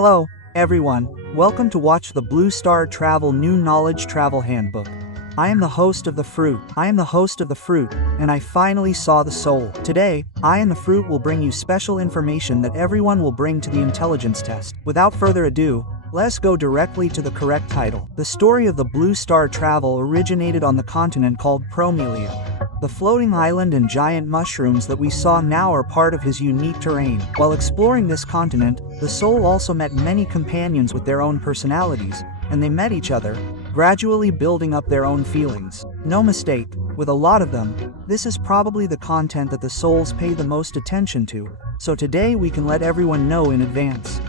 Hello, everyone. Welcome to watch the Blue Star Travel New Knowledge Travel Handbook. I am the host of the fruit. And I finally saw the soul. Today, I and the fruit will bring you special information that everyone will bring to the intelligence test. Without further ado, let's go directly to the correct title. The story of the Blue Star Travel originated on the continent called Promelia. The floating island and giant mushrooms that we saw now are part of his unique terrain. While exploring this continent, the soul also met many companions with their own personalities, and they met each other, gradually building up their own feelings. No mistake, with a lot of them, this is probably the content that the souls pay the most attention to, so today we can let everyone know in advance.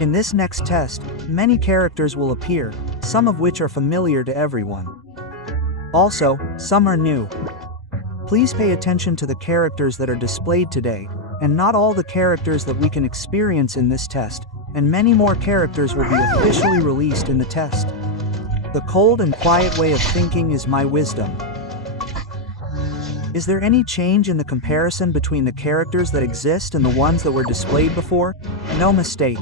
In this next test, many characters will appear, some of which are familiar to everyone. Also, some are new. Please pay attention to the characters that are displayed today, and not all the characters that we can experience in this test, and many more characters will be officially released in the test. The cold and quiet way of thinking is my wisdom. Is there any change in the comparison between the characters that exist and the ones that were displayed before? No mistake.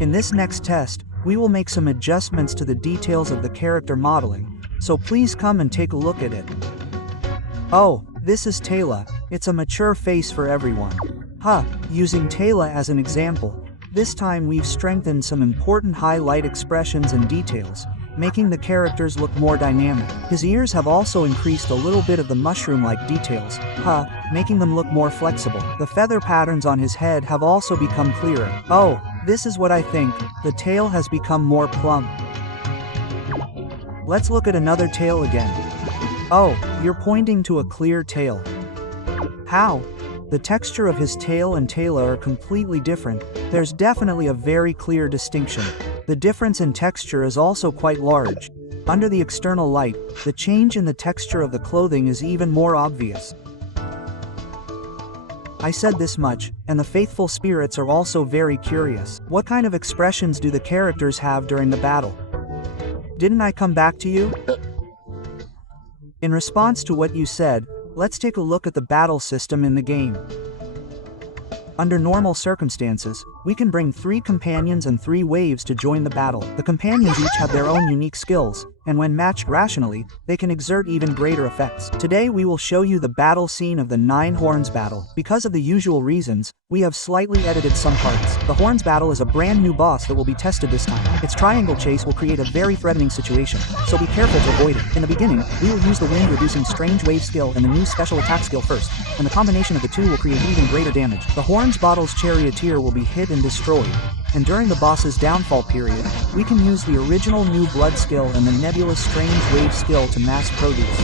In this next test, we will make some adjustments to the details of the character modeling, so please come and take a look at it. Oh, this is Taylor. It's a mature face for everyone. Using Taylor as an example, this time we've strengthened some important highlight expressions and details, making the characters look more dynamic. His ears have also increased a little bit of the mushroom-like details, making them look more flexible. The feather patterns on his head have also become clearer. Oh, this is what I think, the tail has become more plump. Let's look at another tail again. Oh, you're pointing to a clear tail. How? The texture of his tail and Taylor are completely different. There's definitely a very clear distinction. The difference in texture is also quite large. Under the external light, the change in the texture of the clothing is even more obvious. I said this much, and the faithful spirits are also very curious. What kind of expressions do the characters have during the battle? Didn't I come back to you? In response to what you said, let's take a look at the battle system in the game. Under normal circumstances, we can bring 3 companions and 3 waves to join the battle. The companions each have their own unique skills, and when matched rationally, they can exert even greater effects. Today we will show you the battle scene of the 9 Horns battle. Because of the usual reasons, we have slightly edited some parts. The Horns battle is a brand new boss that will be tested this time. Its triangle chase will create a very threatening situation, so be careful to avoid it. In the beginning, we will use the wind reducing strange wave skill and the new special attack skill first, and the combination of the two will create even greater damage. The Horns battle's charioteer will be hit and destroyed, and during the boss's downfall period, we can use the original new blood skill and the nebulous strange wave skill to mass produce.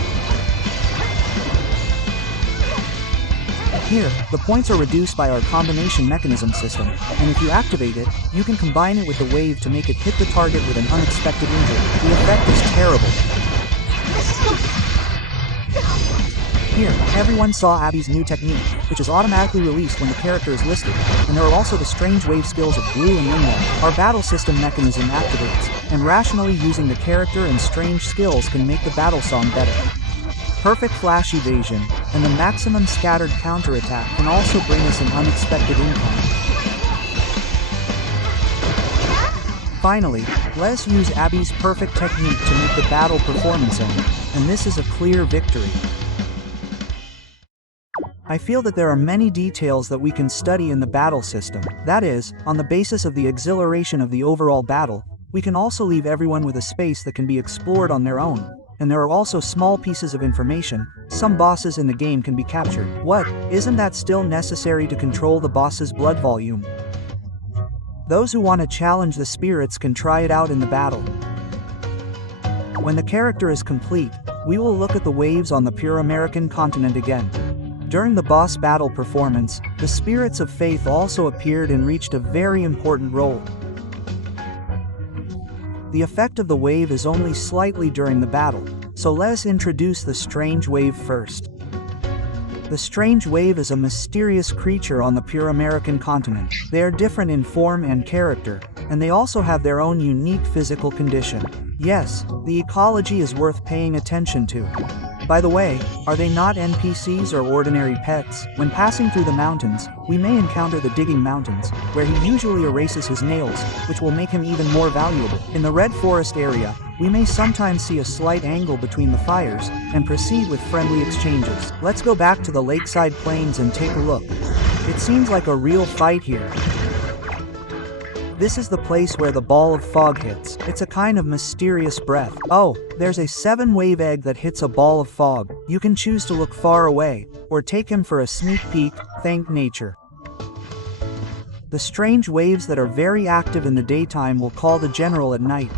Here, the points are reduced by our combination mechanism system, and if you activate it, you can combine it with the wave to make it hit the target with an unexpected injury. The effect is terrible. Here, everyone saw Abby's new technique, which is automatically released when the character is listed, and there are also the strange wave skills of Blue and Ringwall. Our battle system mechanism activates, and rationally using the character and strange skills can make the battle song better. Perfect flash evasion, and the maximum scattered counterattack can also bring us an unexpected income. Finally, let's use Abby's perfect technique to make the battle performance end, and this is a clear victory. I feel that there are many details that we can study in the battle system. That is, on the basis of the exhilaration of the overall battle, we can also leave everyone with a space that can be explored on their own. And there are also small pieces of information. Some bosses in the game can be captured. What? Isn't that still necessary to control the boss's blood volume? Those who want to challenge the spirits can try it out in the battle. When the character is complete, we will look at the waves on the pure American continent again. During the boss battle performance, the spirits of faith also appeared and reached a very important role. The effect of the wave is only slightly during the battle, so let's introduce the strange wave first. The strange wave is a mysterious creature on the pure American continent. They are different in form and character, and they also have their own unique physical condition. Yes, the ecology is worth paying attention to. By the way, are they not NPCs or ordinary pets? When passing through the mountains, we may encounter the Digging Mountains, where he usually erases his nails, which will make him even more valuable. In the Red Forest area, we may sometimes see a slight angle between the fires, and proceed with friendly exchanges. Let's go back to the lakeside plains and take a look. It seems like a real fight here. This is the place where the ball of fog hits. It's a kind of mysterious breath. Oh, there's a 7-wave egg that hits a ball of fog. You can choose to look far away, or take him for a sneak peek. Thank nature. The strange waves that are very active in the daytime will call the general at night.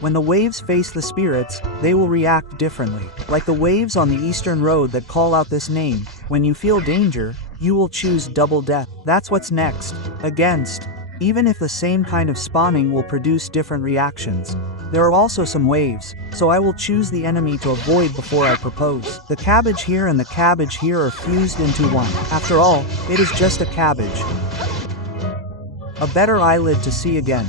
When the waves face the spirits, they will react differently. Like the waves on the eastern road that call out this name, when you feel danger, you will choose double death. That's what's next. Against. Even if the same kind of spawning will produce different reactions. There are also some waves, so I will choose the enemy to avoid before I propose. The cabbage here and the cabbage here are fused into one. After all, it is just a cabbage. A better eyelid to see again.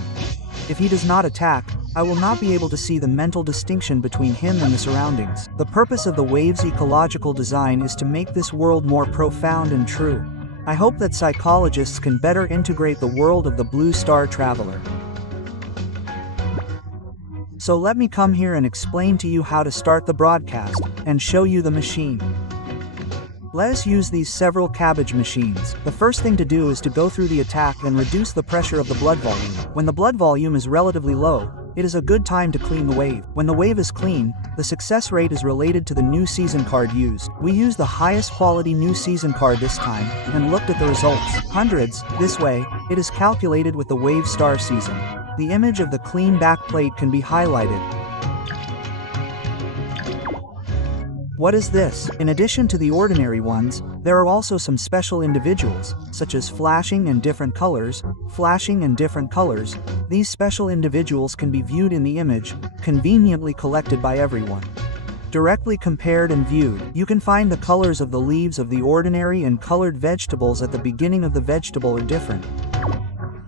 If he does not attack, I will not be able to see the mental distinction between him and the surroundings. The purpose of the wave's ecological design is to make this world more profound and true. I hope that psychologists can better integrate the world of the Blue Star Traveler. So let me come here and explain to you how to start the broadcast, and show you the machine. Let us use these several cabbage machines. The first thing to do is to go through the attack and reduce the pressure of the blood volume. When the blood volume is relatively low, it is a good time to clean the wave. When the wave is clean, the success rate is related to the new season card used. We used the highest quality new season card this time, and looked at the results. Hundreds. This way, it is calculated with the wave star season. The image of the clean backplate can be highlighted. What is this? In addition to the ordinary ones, there are also some special individuals, such as flashing and different colors. These special individuals can be viewed in the image, conveniently collected by everyone. Directly compared and viewed, you can find the colors of the leaves of the ordinary and colored vegetables at the beginning of the vegetable are different.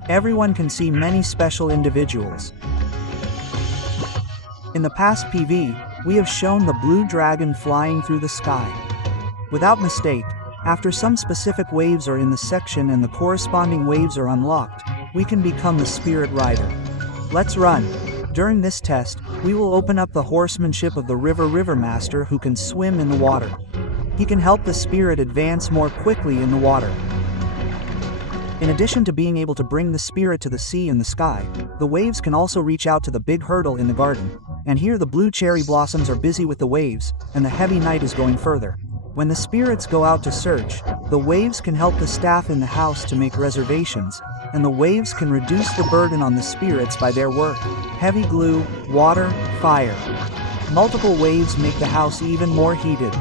Everyone can see many special individuals. In the past PV, we have shown the blue dragon flying through the sky. Without mistake, after some specific waves are in the section and the corresponding waves are unlocked, we can become the spirit rider. Let's run. During this test, we will open up the horsemanship of the river master who can swim in the water. He can help the spirit advance more quickly in the water. In addition to being able to bring the spirit to the sea and the sky, the waves can also reach out to the big hurdle in the garden. And here the blue cherry blossoms are busy with the waves, and the heavy night is going further. When the spirits go out to search, the waves can help the staff in the house to make reservations, and the waves can reduce the burden on the spirits by their work. Heavy glue, water, fire. Multiple waves make the house even more heated.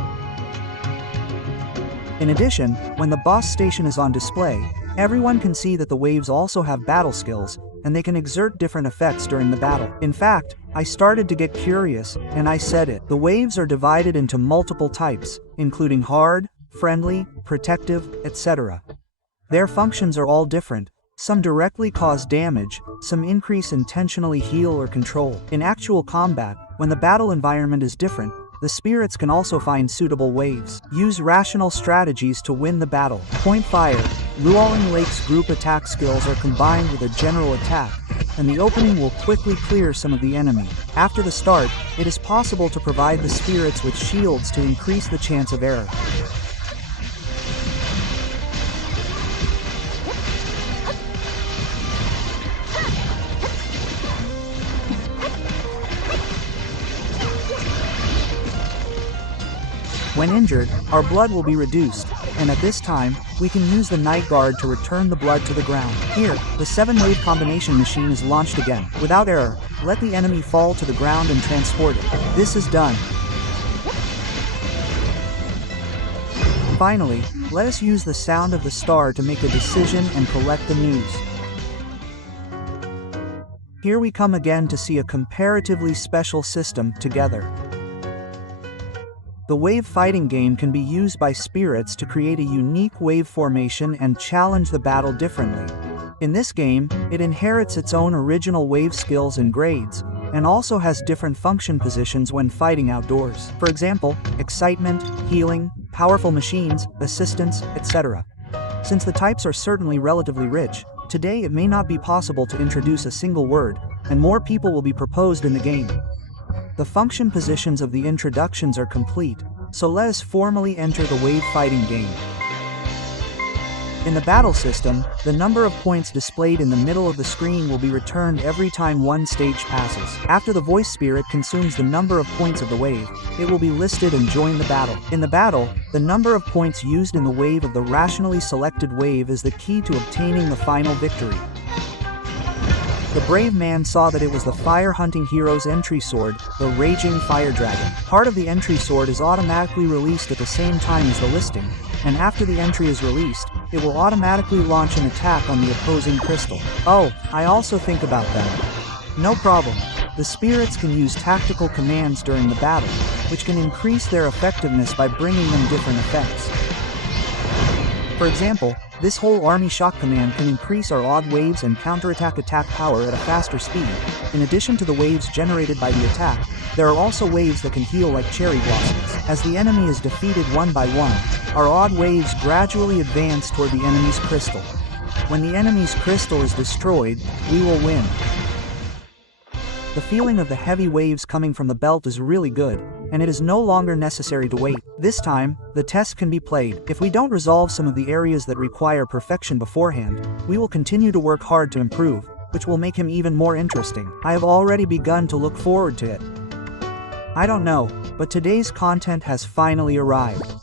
In addition, when the boss station is on display, everyone can see that the waves also have battle skills, and they can exert different effects during the battle. In fact, I started to get curious, and I said it. The waves are divided into multiple types, including hard, friendly, protective, etc. Their functions are all different. Some directly cause damage, some increase intentionally heal or control. In actual combat, when the battle environment is different, the spirits can also find suitable waves. Use rational strategies to win the battle. Point fire. Luoling Lake's group attack skills are combined with a general attack, and the opening will quickly clear some of the enemy. After the start, it is possible to provide the spirits with shields to increase the chance of error. When injured, our blood will be reduced, and at this time, we can use the Night Guard to return the blood to the ground. Here, the 7-wave combination machine is launched again. Without error, let the enemy fall to the ground and transport it. This is done. Finally, let us use the sound of the star to make a decision and collect the news. Here we come again to see a comparatively special system together. The wave fighting game can be used by spirits to create a unique wave formation and challenge the battle differently. In this game, it inherits its own original wave skills and grades, and also has different function positions when fighting outdoors. For example, excitement, healing, powerful machines, assistance, etc. Since the types are certainly relatively rich, today it may not be possible to introduce a single word, and more people will be proposed in the game. The function positions of the introductions are complete, so let us formally enter the wave fighting game. In the battle system, the number of points displayed in the middle of the screen will be returned every time one stage passes. After the voice spirit consumes the number of points of the wave, it will be listed and join the battle. In the battle, the number of points used in the wave of the rationally selected wave is the key to obtaining the final victory. The brave man saw that it was the fire-hunting hero's entry sword, the Raging Fire Dragon. Part of the entry sword is automatically released at the same time as the listing, and after the entry is released, it will automatically launch an attack on the opposing crystal. Oh, I also think about that. No problem. The spirits can use tactical commands during the battle, which can increase their effectiveness by bringing them different effects. For example, this whole army shock command can increase our odd waves and counterattack attack power at a faster speed. In addition to the waves generated by the attack, there are also waves that can heal like cherry blossoms. As the enemy is defeated one by one, our odd waves gradually advance toward the enemy's crystal. When the enemy's crystal is destroyed, we will win. The feeling of the heavy waves coming from the belt is really good, and it is no longer necessary to wait. This time, the test can be played. If we don't resolve some of the areas that require perfection beforehand, we will continue to work hard to improve, which will make him even more interesting. I have already begun to look forward to it. I don't know, but today's content has finally arrived.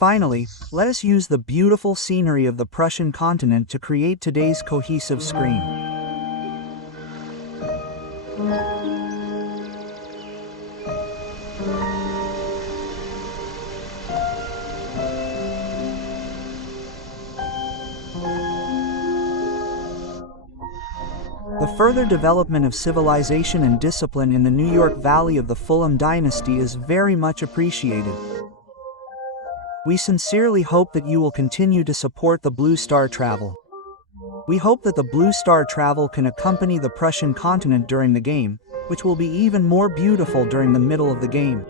Finally, let us use the beautiful scenery of the Prussian continent to create today's cohesive screen. The further development of civilization and discipline in the New York Valley of the Fulham dynasty is very much appreciated. We sincerely hope that you will continue to support the Blue Star Travel. We hope that the Blue Star Travel can accompany the Prussian continent during the game, which will be even more beautiful during the middle of the game.